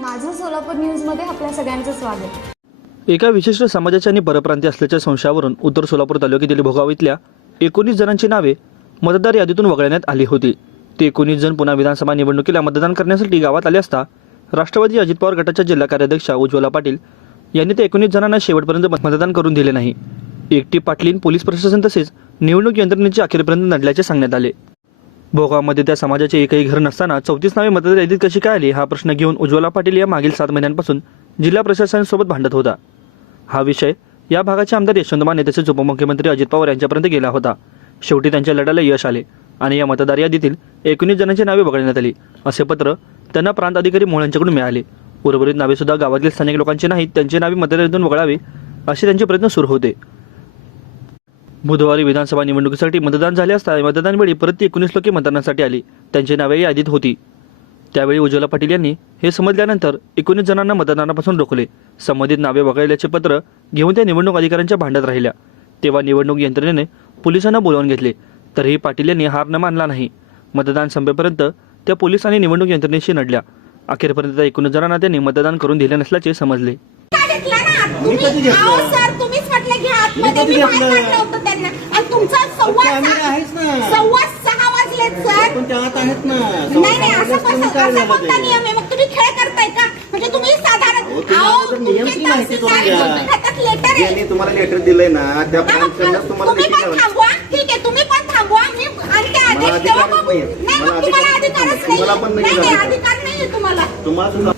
माझं सोलापूर न्यूजमध्ये आपल्या सगळ्यांचं स्वागत. एका विशिष्ट समाजाच्या आणि परप्रांती असल्याच्या संशयावरून उत्तर सोलापूर तालुक्यातील भोगाव इथल्या एकोणीस जणांची नावे मतदार यादीतून वगळण्यात आली होती. ते एकोणीस जण पुन्हा विधानसभा निवडणुकीला मतदान करण्यासाठी गावात आले असता राष्ट्रवादी अजित पवार गटाच्या जिल्हा कार्याध्यक्षा उज्ज्वला पाटील यांनी ते एकोणीस जणांना शेवटपर्यंत मतदान करून दिले नाही. एकटी पाटलीन पोलीस प्रशासन तसेच निवडणूक यंत्रणेचे अखेरपर्यंत नडल्याचे सांगण्यात आले. भोगावमध्ये त्या समाजाचे एकही घर नसताना चौतीस नावे मतदार यादीत कशी काय आली हा प्रश्न घेऊन उज्ज्वला पाटील या मागील सात महिन्यांपासून जिल्हा प्रशासनासोबत भांडत होता. हा विषय या भागाचे आमदार यशवंत माने तसेच उपमुख्यमंत्री अजित पवार यांच्यापर्यंत गेला होता. शेवटी त्यांच्या लढ्याला यश आले आणि या मतदार यादीतील एकोणीस जणांची नावे वगळण्यात आली. असे पत्र त्यांना प्रांत अधिकारी मोळ यांच्याकडून मिळाले. उर्वरित नावे सुद्धा गावातील स्थानिक लोकांची नाहीत त्यांची नावे मतदार यादीतून वगळावी असे त्यांचे प्रयत्न सुरू होते. बुधवारी विधानसभा निवडणुकीसाठी मतदान झाले असता मतदानवेळी परत एकोणीस लोके मतदानासाठी आली. त्यांची नावे यादीत होती. त्यावेळी उज्ज्वला पाटील यांनी हे समजल्यानंतर एकोणीस जणांना मतदानापासून रोखले. संबंधित नावे वगळल्याचे पत्र घेऊन त्या निवडणूक अधिकाऱ्यांच्या भांडत राहिल्या. तेव्हा निवडणूक यंत्रणेने पोलिसांना बोलावून घेतले. तरीही पाटील यांनी हार न मानला नाही. मतदान संपेपर्यंत त्या पोलीस आणि निवडणूक यंत्रणेशी नडल्या. अखेरपर्यंत एकोणीस जणांना त्यांनी मतदान करून दिले नसल्याचे समजले. आतमध्ये कधी मी बाहेर घेतलं? काढलं होतं त्यांना आणि तुमचा सव्वा कॅमेरे सहा- आहेच ना. सव्वा सहा वाजलेत सर पण त्या आत आहेत ना नाही नाही असं कसं असा कोणता नियम आहे मग तुम्ही खेळ करताय का म्हणजे तुम्ही साधारण अहो, तुम्ही अहो, अगोदर नियमची तुमचे माहिती करून तहसीलदार घ्या. हातात लेटर आहे ज्यांनी तुम्हाला लेटर दिलंय ना त्या हा, मग ब्रांचकडनं तुम्हाला तुम्ही लेखी पण द्यावं. थांबवा ठीक आहे तुम्ही पण थांबवा मी आणि ते आदेश अधिकारच तेव्हा बघू. नाहीये. नाही मला मग तुम्हाला अधिकारच अधिकारच नाही. मला पण नाही नाही नाही नाही अधिकार. अधिकार नाहीये तुम्हाला तुम्हाला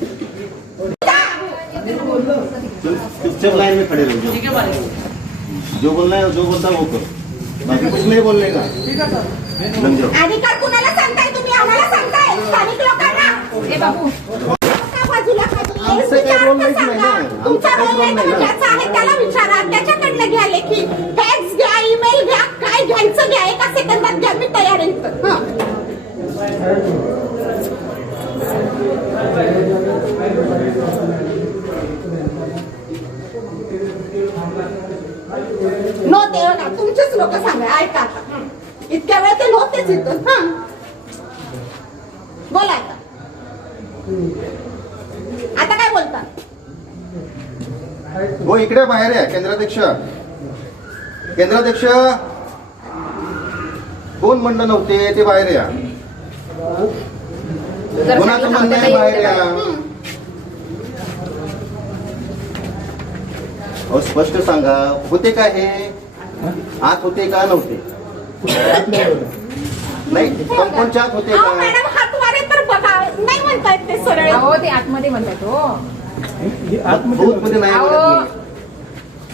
सुद्धा लाइन में खड़े रहो जो बोलना है जो बोलता है वो करो. बाकी कुछ नहीं बोलने का अधिकार कुणाला सांगताय तुम्ही? आम्हाला सांगताय. स्थानिक लोकांना. ए बाबू. बाजूला. आमचं काही विचार सांगा. तुमचा आमचं काही रोल नाही रोल तर नाही ना. ज्याचा आहे त्याला विचारा. त्याच्याकडनं घ्या लेखी. फॅक्स घ्या ईमेल घ्या. काय घ्यायचं घ्या. एका सेकंदात घ्या मी तयार आहे. इथं. हं. नो ते ना तुमचेच लोक सांगा ऐका. आता. इतक्या वेळ ते नव्हतेच इथं हं. बोला आता. आता काय बोलता हो इकडे बाहेर आहे केंद्राध्यक्ष. केंद्राध्यक्ष कोण म्हणलं नव्हते ते बाहेर या. कोणाचं म्हणणं आहे बाहेर या. अहो स्पष्ट सांगा होते का हे? आत होते का नव्हते? नाही कंपाऊंडच्या आत होते अहो का? मॅडम हातवारे तर बघा. नाही म्हणतायत ते सरळ. अहो ते आतमध्ये म्हणतात हो. बूथमध्ये नाही म्हणत मी.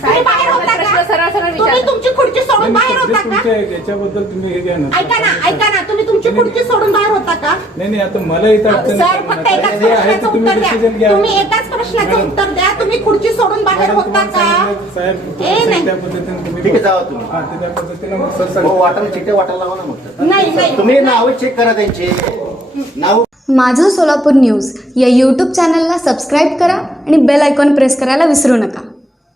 तुम्ही बाहेर होता प्रश्न का? सरळ सरळ तुम्ही विचारतात. तुमची खुर्ची सोडून बाहेर होता का? तुमच्या याच्याबद्दल तुम्ही हे घ्या ना. ऐका ना ऐका ना तुम्ही तुमची खुर्ची सोडून बाहेर होता का? नाही नाही आता मला इथं अडचण सर फक्त एकाच जे आहे ते प्रश्नाचं तुम्ही उत्तर द्या. घ्या. तुम्ही एकाच प्रश्नाचं मॅडम. उत्तर द्या. तुम्ही खुर्ची सोडून बाहेर मॅडम, होता तुम्हाला का? सांगितलं, साहेब ए, तुम्हाला नाही. त्या पद्धतीने तुम्ही ठीक आहे, जावा तुम्ही. हा ते त्या पद्धतीने मग सर हो सांगतो. वाटायला चिठ्ठ्या वाटायला लावा ना मग. नाही नाही. तुम्ही नाव चेक करा त्यांचे. नाव माझं सोलापूर न्यूज या यूट्यूब चॅनलला सबस्क्राईब करा आणि बेल आयकॉन प्रेस करायला विसरू नका.